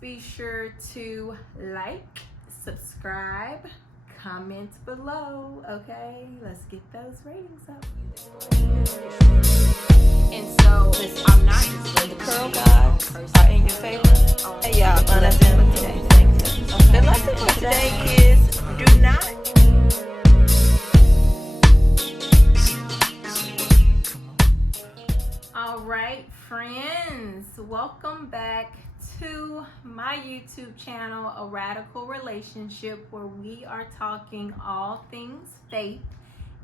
be sure to like, subscribe, comment below. Okay, let's get those ratings up. And so I'm not just The curl gods are in your favor. Hey y'all, unidentified today. The lesson for today is do not. All right, friends, welcome back to my YouTube channel, A Radical Relationship, where we are talking all things faith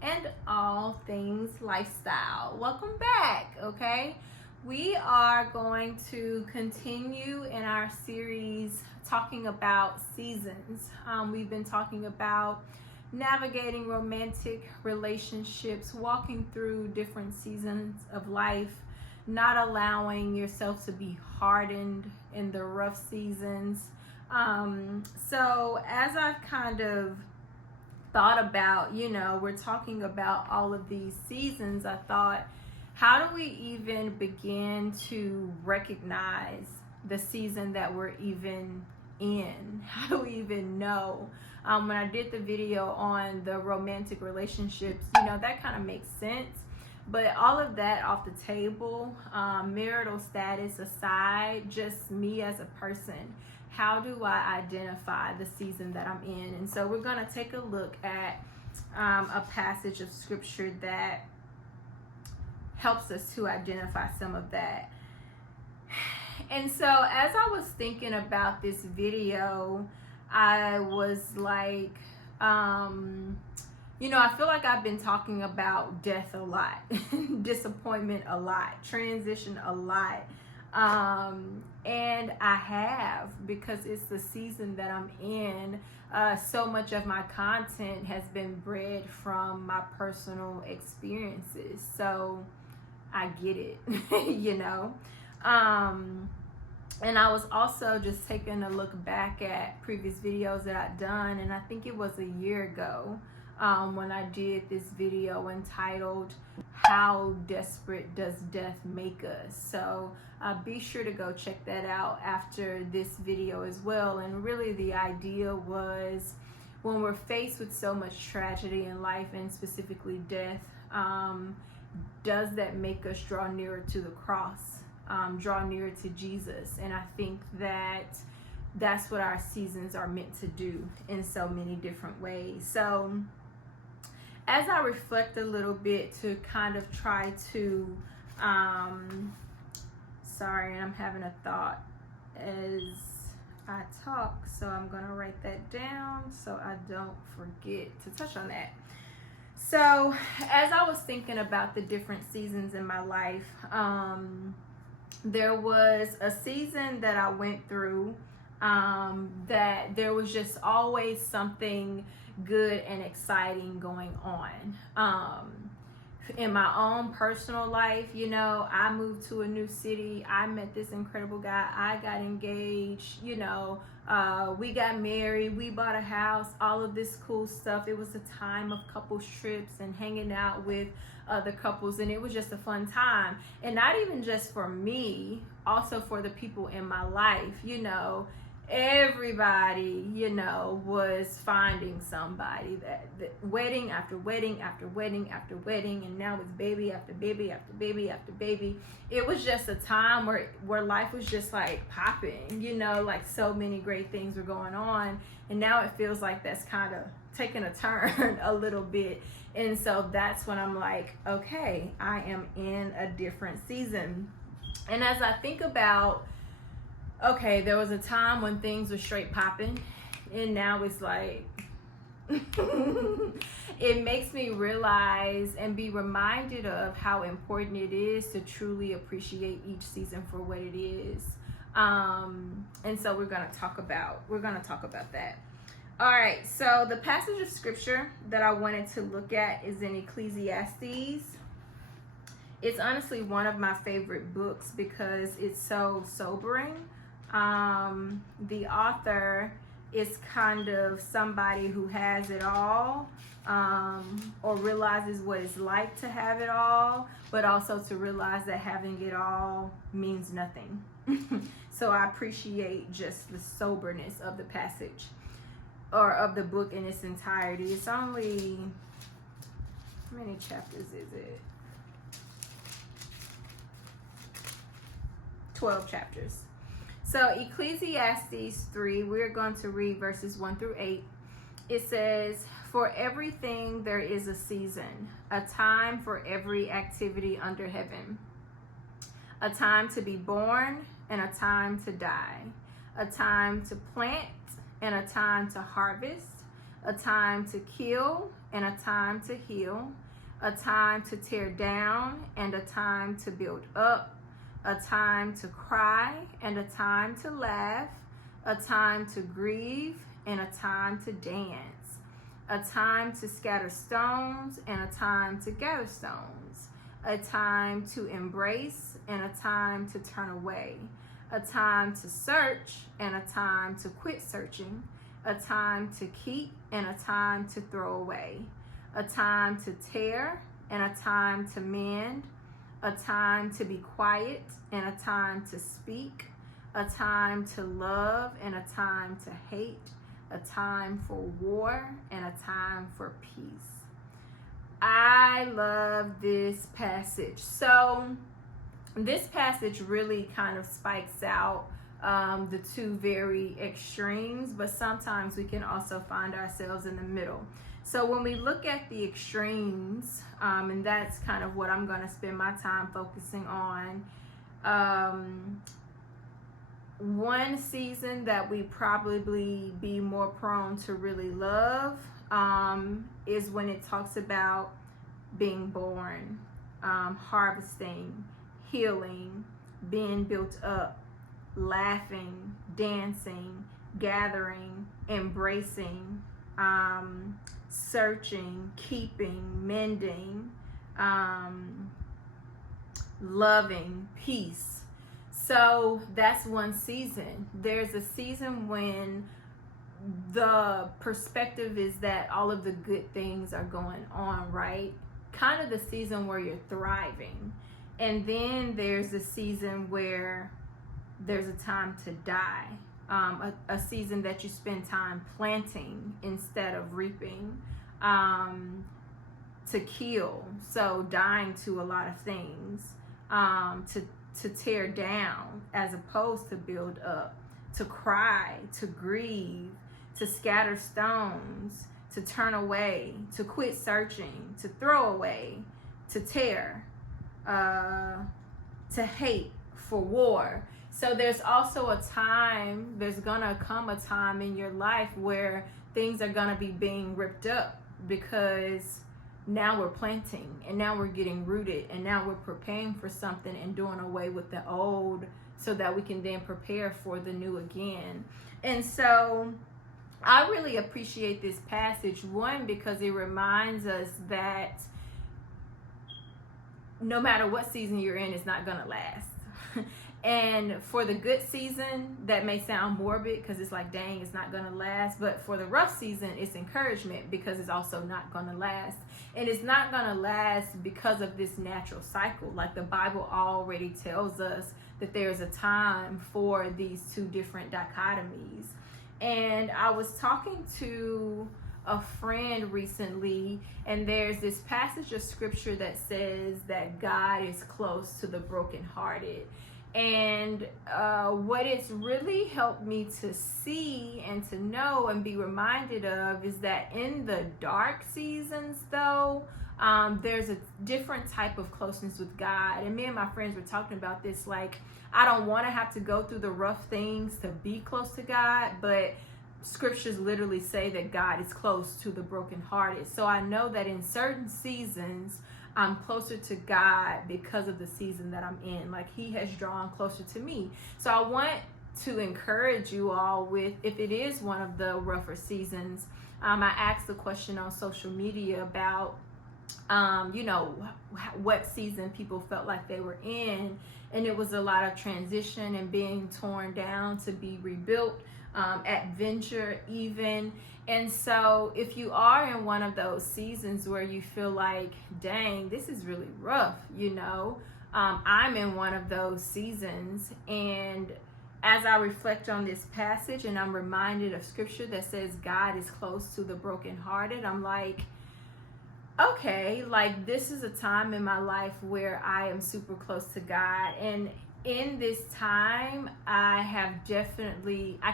and all things lifestyle. Welcome back, okay? We are going to continue in our series talking about seasons. We've been talking about navigating romantic relationships, walking through different seasons of life, not allowing yourself to be hardened in the rough seasons. So as I've kind of thought about, we're talking about all of these seasons, I thought, how do we even begin to recognize the season that we're even in? How do we even know? When I did the video on the romantic relationships, that kind of makes sense. But all of that off the table, marital status aside, just me as a person, how do I identify the season that I'm in? And so we're going to take a look at a passage of scripture that helps us to identify some of that. And so as I was thinking about this video, I was like, I feel like I've been talking about death a lot, disappointment a lot, transition a lot. And I have, because it's the season that I'm in. So much of my content has been bred from my personal experiences. So I get it, And I was also just taking a look back at previous videos that I'd done, and I think it was a year ago when I did this video entitled, How Desperate Does Death Make Us? So be sure to go check that out after this video as well. And really the idea was, when we're faced with so much tragedy in life, and specifically death, does that make us draw nearer to the cross? Draw nearer to Jesus? And I think that that's what our seasons are meant to do in so many different ways. So as I reflect a little bit to kind of try to, sorry, I'm having a thought as I talk, so I'm going to write that down so I don't forget to touch on that. So as I was thinking about the different seasons in my life, there was a season that I went through that there was just always something good and exciting going on. In my own personal life, I moved to a new city. I met this incredible guy. I got engaged, we got married, we bought a house, all of this cool stuff. It was a time of couples trips and hanging out with other couples, and it was just a fun time. And not even just for me, also for the people in my life. Everybody was finding somebody, that wedding after wedding after wedding after wedding, and now it's baby after baby after baby after baby. It was just a time where life was just like popping, like so many great things were going on. And now it feels like that's kind of taking a turn a little bit. And so that's when I'm like, okay, I am in a different season. And as I think about, okay, there was a time when things were straight popping, and now it's like, it makes me realize and be reminded of how important it is to truly appreciate each season for what it is. And so we're gonna talk about that. All right, so the passage of scripture that I wanted to look at is in Ecclesiastes. It's honestly one of my favorite books because it's so sobering. The author is kind of somebody who has it all, or realizes what it's like to have it all, but also to realize that having it all means nothing. So I appreciate just the soberness of the passage, or of the book in its entirety. It's only, how many chapters is it? 12 chapters. So Ecclesiastes 3, we're going to read verses 1 through 8. It says, "For everything there is a season, a time for every activity under heaven, a time to be born and a time to die, a time to plant and a time to harvest, a time to kill and a time to heal, a time to tear down and a time to build up, a time to cry and a time to laugh, a time to grieve and a time to dance, a time to scatter stones and a time to gather stones, a time to embrace and a time to turn away, a time to search and a time to quit searching, a time to keep and a time to throw away, a time to tear and a time to mend, a time to be quiet and a time to speak, a time to love and a time to hate, a time for war and a time for peace." I love this passage. So this passage really kind of spikes out the two very extremes, but sometimes we can also find ourselves in the middle. So when we look at the extremes, and that's kind of what I'm going to spend my time focusing on, one season that we probably be more prone to really love is when it talks about being born, harvesting, healing, being built up, laughing, dancing, gathering, embracing, searching, keeping, mending, loving, peace. So that's one season. There's a season when the perspective is that all of the good things are going on, right? Kind of the season where you're thriving. And then there's a season where there's a time to die. A season that you spend time planting instead of reaping, to kill, so dying to a lot of things, to tear down as opposed to build up, to cry, to grieve, to scatter stones, to turn away, to quit searching, to throw away, to tear, to hate, for war. So there's also a time, there's gonna come a time in your life where things are gonna be being ripped up, because now we're planting and now we're getting rooted and now we're preparing for something and doing away with the old so that we can then prepare for the new again. And so I really appreciate this passage, one, because it reminds us that no matter what season you're in, it's not gonna last. And for the good season, that may sound morbid because it's like, dang, it's not going to last. But for the rough season, it's encouragement because it's also not going to last. And it's not going to last because of this natural cycle. Like the Bible already tells us that there's a time for these two different dichotomies. And I was talking to a friend recently, and there's this passage of scripture that says that God is close to the brokenhearted. And what it's really helped me to see and to know and be reminded of is that in the dark seasons, though, there's a different type of closeness with God. And me and my friends were talking about this, like, I don't want to have to go through the rough things to be close to God, but scriptures literally say that God is close to the brokenhearted. So I know that in certain seasons, I'm closer to God because of the season that I'm in. Like he has drawn closer to me. So I want to encourage you all with, if it is one of the rougher seasons, I asked the question on social media about, what season people felt like they were in. And it was a lot of transition and being torn down to be rebuilt. adventure even. And so if you are in one of those seasons where you feel like, dang, this is really rough, I'm in one of those seasons. And as I reflect on this passage and I'm reminded of scripture that says God is close to the brokenhearted, I'm like, okay, like this is a time in my life where I am super close to God. And in this time, I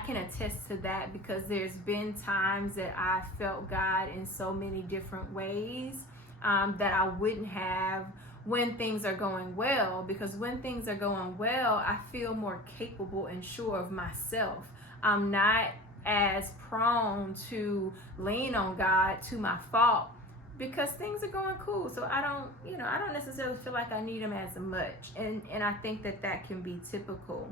can attest to that, because there's been times that I felt God in so many different ways that I wouldn't have when things are going well. Because when things are going well, I feel more capable and sure of myself. I'm not as prone to lean on God to my fault, because things are going cool. So I don't necessarily feel like I need him as much. And I think that can be typical.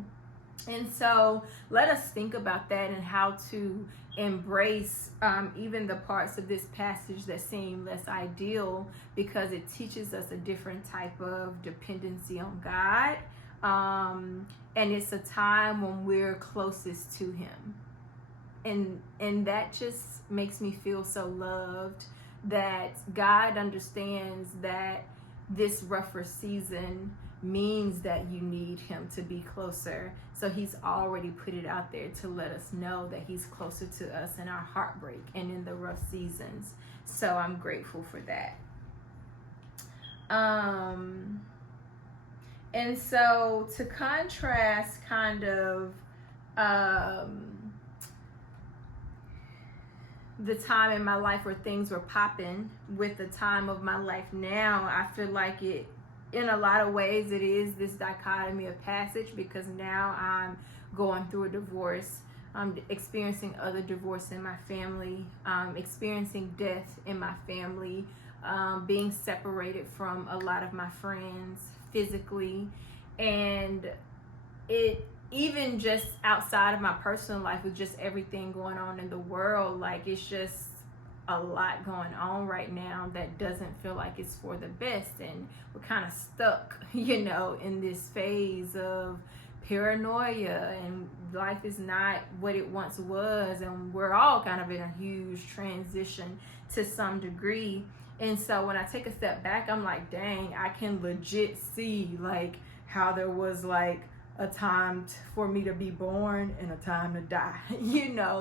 And so let us think about that and how to embrace even the parts of this passage that seem less ideal, because it teaches us a different type of dependency on God. And it's a time when we're closest to him. And that just makes me feel so loved, that God understands that this rougher season means that you need him to be closer. So he's already put it out there to let us know that he's closer to us in our heartbreak and in the rough seasons. So I'm grateful for that. And so to contrast kind of the time in my life where things were popping with the time of my life now, I feel like it, in a lot of ways, it is this dichotomy of passage, because now I'm going through a divorce. I'm experiencing other divorce in my family, experiencing death in my family, being separated from a lot of my friends physically. And it, even just outside of my personal life, with just everything going on in the world, like it's just a lot going on right now that doesn't feel like it's for the best. And we're kind of stuck, in this phase of paranoia, and life is not what it once was. And we're all kind of in a huge transition to some degree. And so when I take a step back, I'm like, dang, I can legit see like how there was like a time for me to be born and a time to die.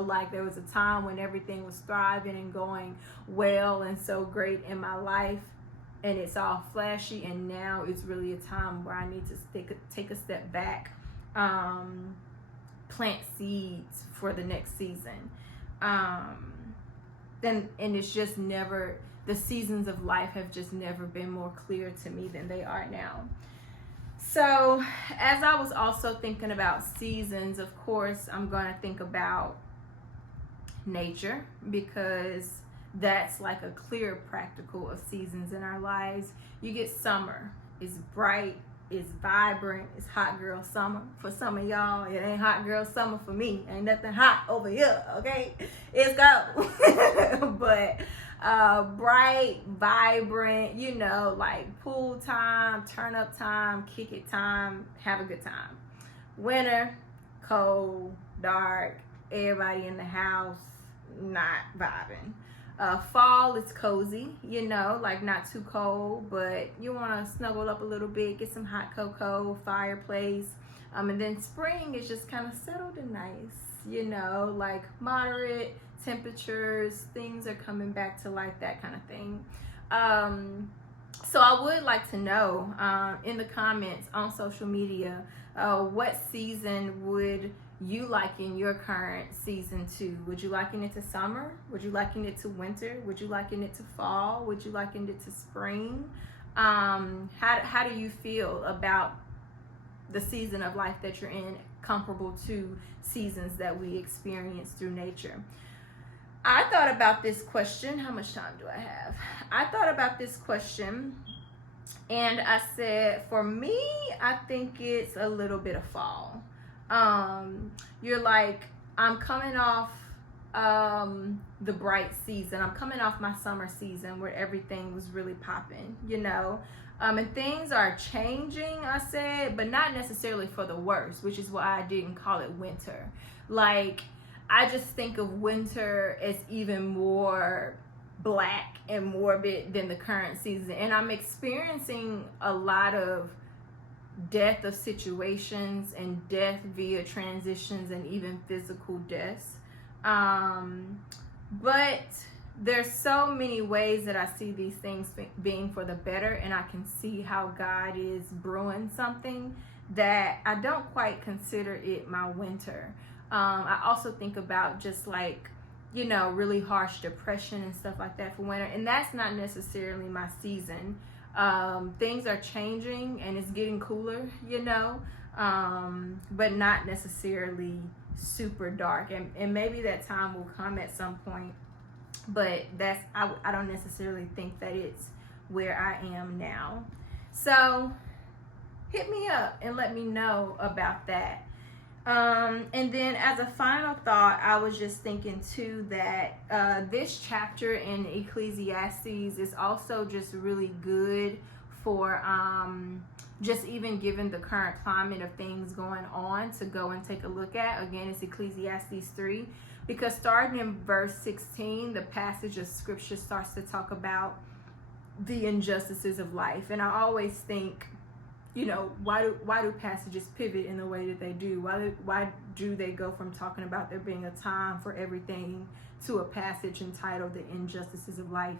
Like there was a time when everything was thriving and going well and so great in my life, and it's all flashy. And now it's really a time where I need to take a step back, plant seeds for the next season. And it's just never, the seasons of life have just never been more clear to me than they are now. So as I was also thinking about seasons, of course, I'm going to think about nature, because that's like a clear practical of seasons in our lives. You get summer. It's bright, it's vibrant, it's hot girl summer. For some of y'all, it ain't hot girl summer. For me, ain't nothing hot over here, okay? It's go. But bright, vibrant, like pool time, turn up time, kick it time, have a good time. Winter, cold, dark, everybody in the house, not vibing. Fall is cozy, like not too cold, but you want to snuggle up a little bit, get some hot cocoa, fireplace. And then spring is just kind of settled and nice, like moderate temperatures, things are coming back to life, that kind of thing. So I would like to know in the comments on social media, what season would you liken your current season to? Would you liken it to summer? Would you liken it to winter? Would you liken it to fall? Would you liken it to spring? How do you feel about the season of life that you're in, comparable to seasons that we experience through nature? I thought about this question. How much time do I have? I thought about this question, and I said, for me, I think it's a little bit of fall. You're like, I'm coming off the bright season. I'm coming off my summer season where everything was really popping, and things are changing, I said, but not necessarily for the worse, which is why I didn't call it winter. Like, I just think of winter as even more black and morbid than the current season. And I'm experiencing a lot of death of situations and death via transitions and even physical deaths. But there's so many ways that I see these things being for the better, and I can see how God is brewing something that I don't quite consider it my winter. I also think about just like, you know, really harsh depression and stuff like that for winter, and that's not necessarily my season. Things are changing and it's getting cooler, you know, but not necessarily super dark, and maybe that time will come at some point, but that's I don't necessarily think that it's where I am now. So hit me up and let me know about that. And then as a final thought, I was just thinking too that this chapter in Ecclesiastes is also just really good for just even given the current climate of things going on to go and take a look at. Again, it's Ecclesiastes 3, because starting in verse 16, the passage of scripture starts to talk about the injustices of life. And I always think, you know, why do passages pivot in the way that they do? Why do they go from talking about there being a time for everything to a passage entitled The Injustices of Life?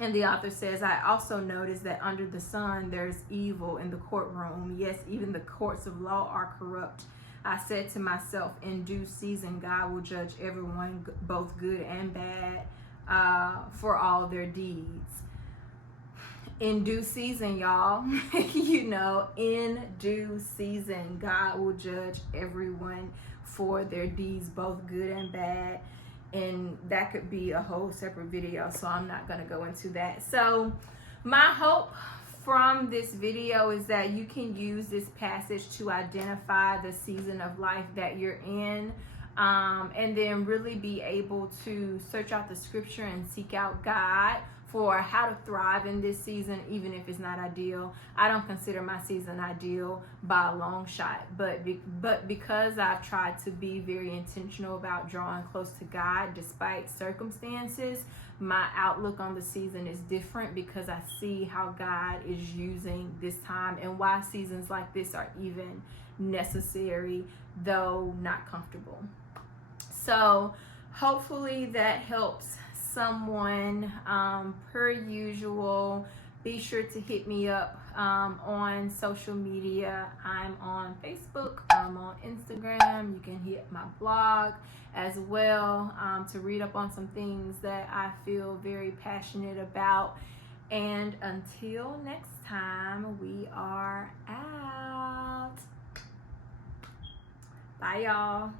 And the author says, I also noticed that under the sun there's evil in the courtroom. Yes, even the courts of law are corrupt. I said to myself, in due season God will judge everyone, both good and bad, for all their deeds. In due season, y'all. You know, in due season God will judge everyone for their deeds, both good and bad. And that could be a whole separate video, so I'm not going to go into that. So my hope from this video is that you can use this passage to identify the season of life that you're in, and then really be able to search out the scripture and seek out God for how to thrive in this season, even if it's not ideal. I don't consider my season ideal by a long shot, but because I've tried to be very intentional about drawing close to God despite circumstances, my outlook on the season is different, because I see how God is using this time and why seasons like this are even necessary, though not comfortable. So hopefully that helps someone. Per usual, be sure to hit me up on social media. I'm on Facebook, I'm on Instagram. You can hit my blog as well to read up on some things that I feel very passionate about. And until next time, we are out. Bye, y'all.